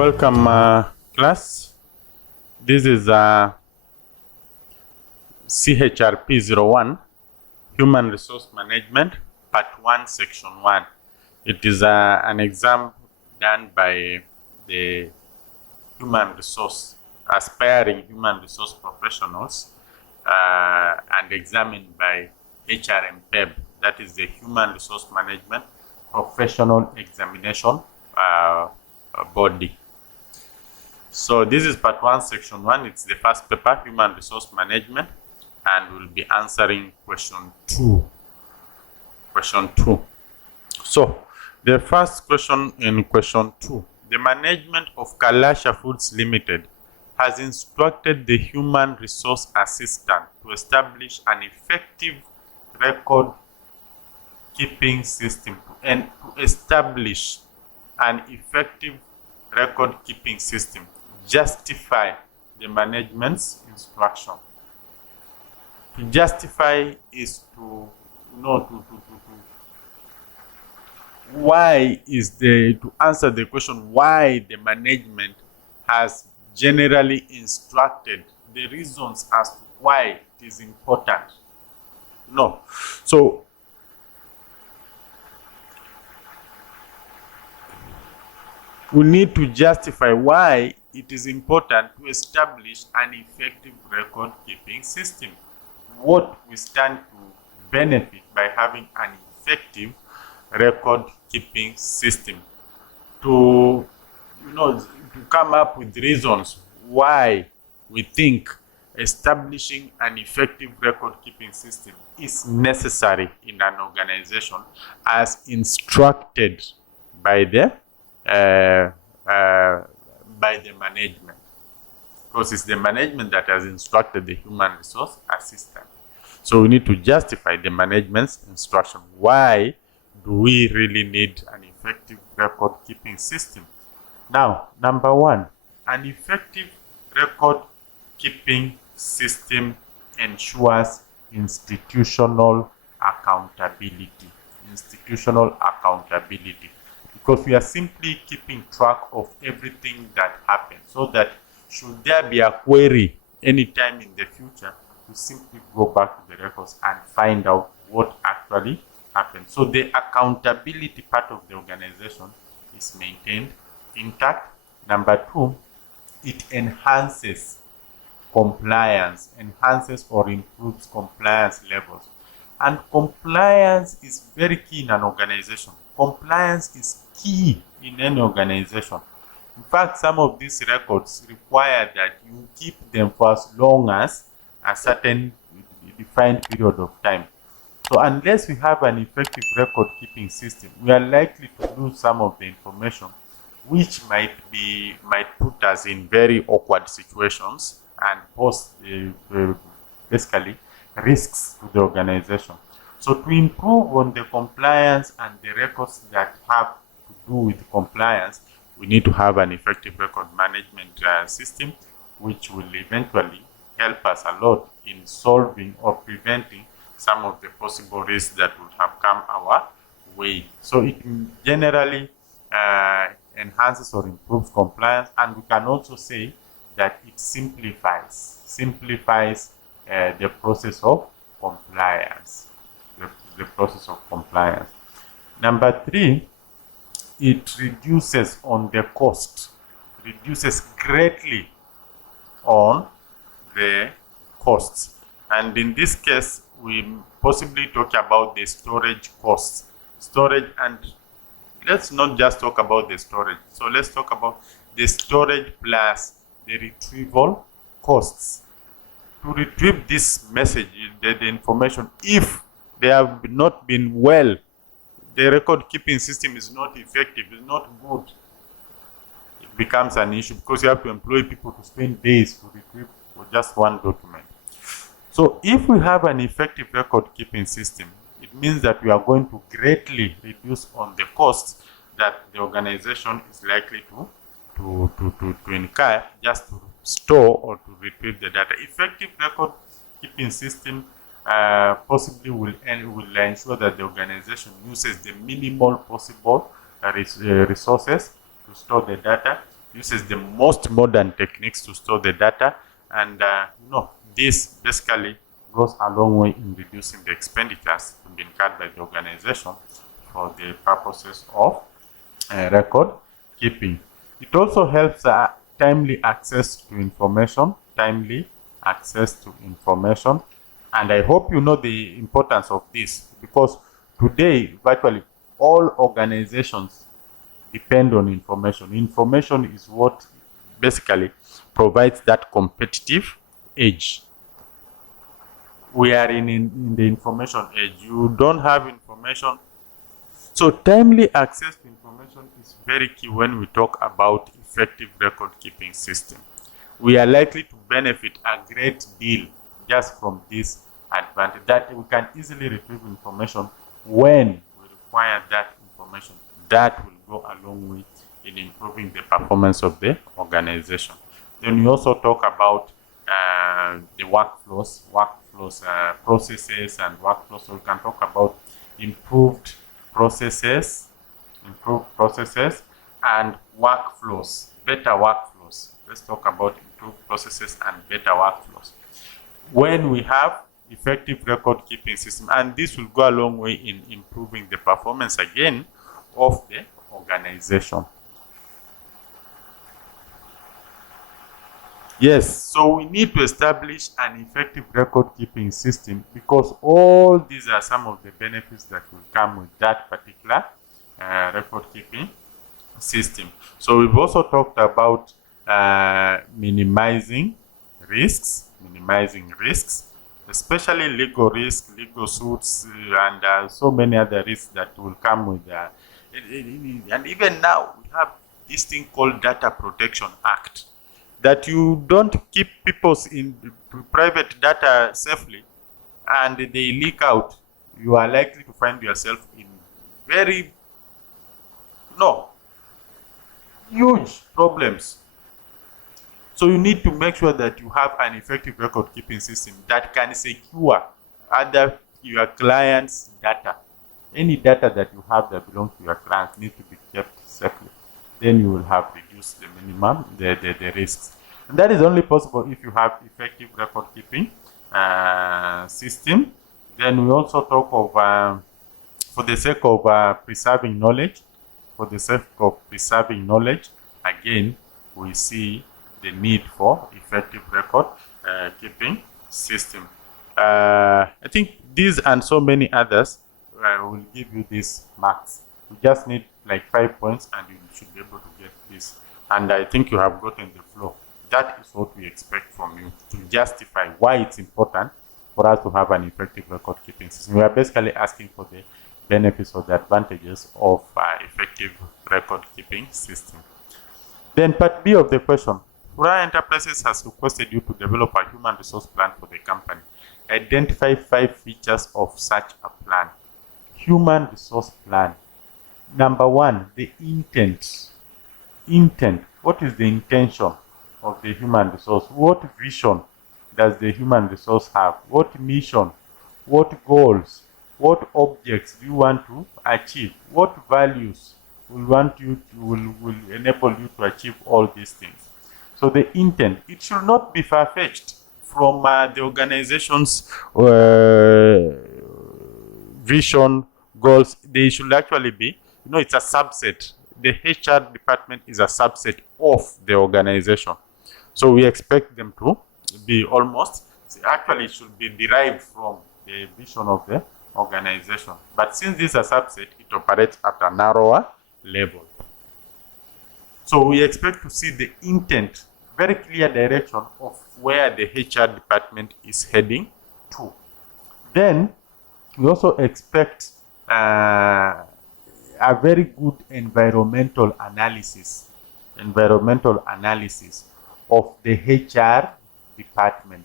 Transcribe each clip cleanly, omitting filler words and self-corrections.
Welcome, class. This is CHRP 01, Human Resource Management, Part 1, Section 1. It is an exam done by the aspiring human resource professionals and examined by HRMPEB, that is the Human Resource Management Professional Examination body. So this is part 1, section 1. It's the first paper, human resource management, and we'll be answering question 2. So the first question in question 2, the management of Kalasha Foods Limited has instructed the human resource assistant to establish an effective record keeping system justify the management's instruction. To justify is to answer the question why the management has generally instructed, the reasons as to why it is important. So we need to justify why it is important to establish an effective record keeping system. What we stand to benefit by having an effective record keeping system. To come up with reasons why we think establishing an effective record keeping system is necessary in an organization as instructed by the management, because it's the management that has instructed the human resource assistant. So we need to justify the management's instruction. Why do we really need an effective record keeping system? Now, number 1, an effective record keeping system ensures institutional accountability. Because we are simply keeping track of everything that happens, so that should there be a query anytime in the future, we simply go back to the records and find out what actually happened. So the accountability part of the organization is maintained intact. Number 2, it enhances or improves compliance levels. And compliance is very key in an organization. Compliance is key in any organization. In fact, some of these records require that you keep them for as long as a certain defined period of time. So unless we have an effective record keeping system, we are likely to lose some of the information, which might put us in very awkward situations and pose basically risks to the organization. So to improve on the compliance and the records that have to do with compliance, we need to have an effective record management system, which will eventually help us a lot in solving or preventing some of the possible risks that would have come our way. So it generally enhances or improves compliance, and we can also say that it simplifies the process of compliance. Number 3, it reduces greatly on the costs. And in this case, we possibly talk about the storage costs. And let's not just talk about the storage. So let's talk about the storage plus the retrieval costs. To retrieve this message, the information, if they have not been well, the record keeping system is not effective, is not good, it becomes an issue, because you have to employ people to spend days to retrieve for just one document. So if we have an effective record keeping system, it means that we are going to greatly reduce on the costs that the organization is likely to incur just to store or to retrieve the data. Effective record keeping system possibly will ensure that the organization uses the minimal possible resources to store the data, uses the most modern techniques to store the data, and this basically goes a long way in reducing the expenditures to be incurred by the organization for the purposes of record keeping. It also helps timely access to information, and I hope you know the importance of this, because today virtually all organizations depend on information. Information is what basically provides that competitive edge. We are in the information age. You don't have information. So timely access to information is very key when we talk about effective record keeping system. We are likely to benefit a great deal just from this advantage, that we can easily retrieve information when we require that information. That will go a long way in improving the performance of the organization. Then we also talk about the workflows, processes and workflows. So we can talk about improved processes and workflows, better workflows. Let's talk about improved processes and better workflows. When we have effective record keeping system, and this will go a long way in improving the performance again of the organization. Yes, so we need to establish an effective record keeping system, because all these are some of the benefits that will come with that particular record keeping system. So we've also talked about minimizing risks, especially legal risk, legal suits, and so many other risks that will come with that. And even now we have this thing called Data Protection Act, that you don't keep people's private data safely and they leak out, you are likely to find yourself in very huge problems. So you need to make sure that you have an effective record keeping system that can secure your clients' data. Any data that you have that belongs to your clients needs to be kept safely. Then you will have reduced the minimum, the risks. And that is only possible if you have effective record keeping system. Then we also talk of, for the sake of preserving knowledge, again, we see the need for effective record keeping system. I think these and so many others will give you these marks. You just need like 5 points and you should be able to get this. And I think you have gotten the flow. That is what we expect from you to justify why it's important for us to have an effective record keeping system. We are basically asking for the benefits or the advantages of effective record keeping system. Then part B of the question, Fura Enterprises has requested you to develop a human resource plan for the company. Identify 5 features of such a plan. Human resource plan. Number 1, the intent. What is the intention of the human resource? What vision does the human resource have? What mission? What goals? What objects do you want to achieve? What values will enable you to achieve all these things? So the intent, it should not be far-fetched from the organization's vision, goals. They should actually be, it's a subset. The HR department is a subset of the organization. So we expect them to be actually it should be derived from the vision of the organization. But since this is a subset, it operates at a narrower level. So we expect to see the intent, very clear direction of where the HR department is heading to. Then we also expect a very good environmental analysis of the HR department.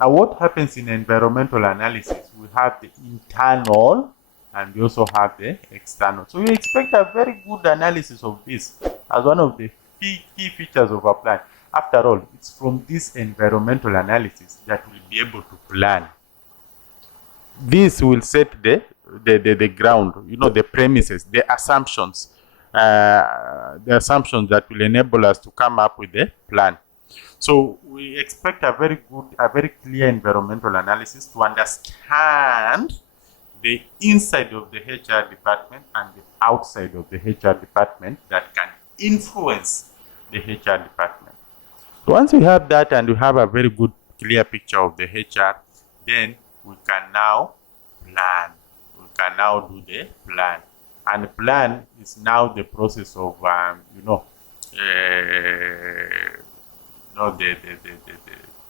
Now, what happens in environmental analysis? We have the internal and we also have the external. So we expect a very good analysis of this as one of the key features of a plan. After all, it's from this environmental analysis that we'll be able to plan. This will set the ground, the premises, the assumptions the assumptions that will enable us to come up with a plan. So we expect a very clear environmental analysis to understand the inside of the HR department and the outside of the HR department that can influence the HR department. So once we have that and we have a very good clear picture of the HR, then we can now plan. We can now do the plan. And the plan is now the process of, the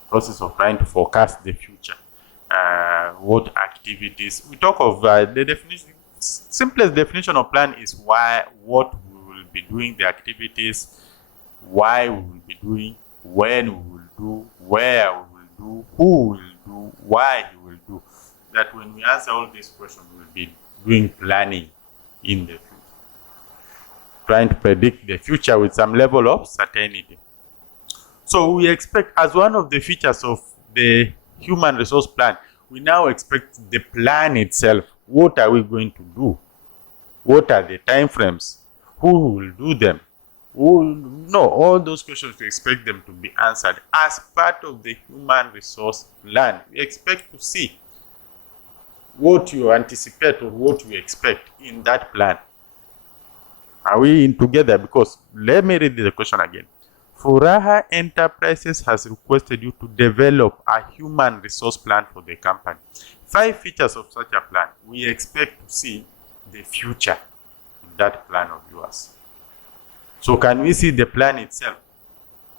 process of trying to forecast the future. What activities we talk of, the definition, simplest definition of plan is what we will be doing, the activities, why we will be doing, when we will do, where we will do, who will do, why he will do. That when we answer all these questions, we will be doing planning in the future, trying to predict the future with some level of certainty. So we expect, as one of the features of the human resource plan, we now expect the plan itself. What are we going to do? What are the time frames? Who will do them? All those questions, we expect them to be answered as part of the human resource plan. We expect to see what you anticipate or what you expect in that plan. Are we in together? Because let me read the question again. Furaha Enterprises has requested you to develop a human resource plan for the company. 5 features of such a plan. We expect to see the future in that plan of yours. So can we see the plan itself?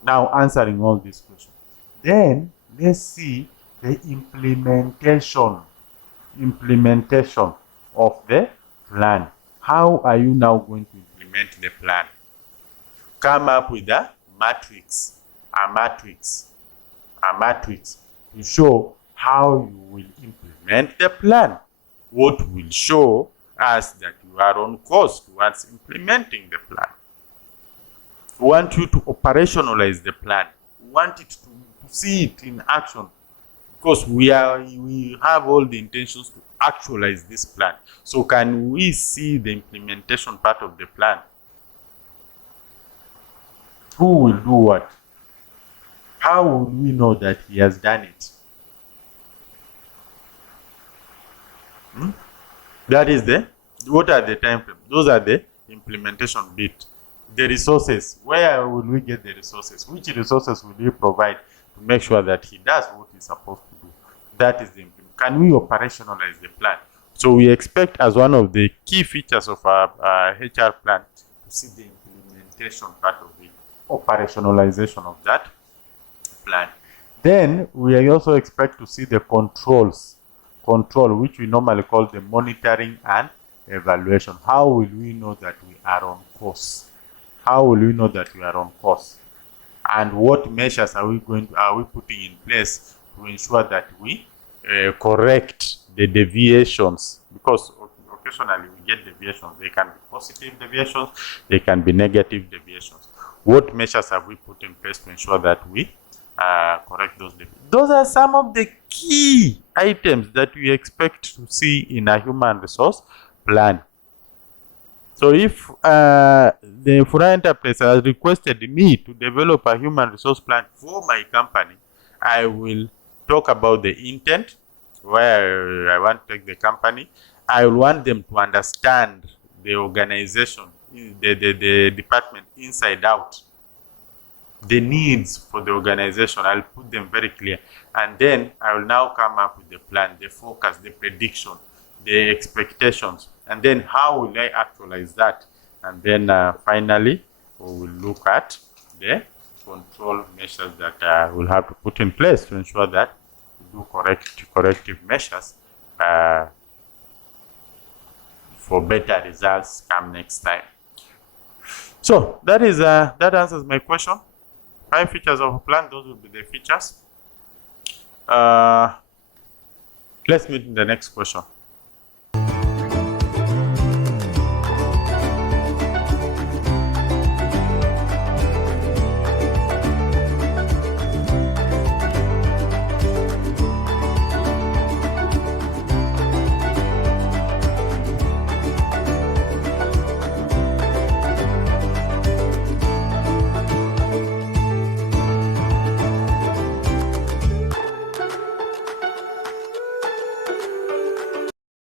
Now answering all these questions. Then let's see the implementation of the plan. How are you now going to implement the plan? Come up with a matrix to show how you will implement the plan. What will show us that you are on course towards implementing the plan. We want you to operationalize the plan. We want it to see it in action, because we have all the intentions to actualize this plan. So can we see the implementation part of the plan? Who will do what? How will we know that he has done it? That is what are the time frames? Those are the implementation bit. The resources, where will we get the resources? Which resources will we provide to make sure that he does what he's supposed to do? That is the implementation. Can we operationalize the plan? So we expect, as one of the key features of our HR plan, to see the implementation part of it, operationalization of that plan. Then we also expect to see the control, which we normally call the monitoring and evaluation. How will we know that we are on course? How will we know that we are on course? And what measures are we putting in place to ensure that we correct the deviations? Because occasionally we get deviations. They can be positive deviations, they can be negative deviations. What measures have we put in place to ensure that we correct those deviations? Those are some of the key items that we expect to see in a human resource plan. So if the Furaha Enterprise has requested me to develop a human resource plan for my company, I will talk about the intent, where I want to take the company. I will want them to understand the organization, the department inside out, the needs for the organization. I'll put them very clear. And then I will now come up with the plan, the focus, the prediction, the expectations, and then how will I actualize that? And then finally, we will look at the control measures that we'll have to put in place to ensure that we do corrective measures for better results come next time. So that is that answers my question. 5 features of a plan. Those will be the features. Let's meet in the next question.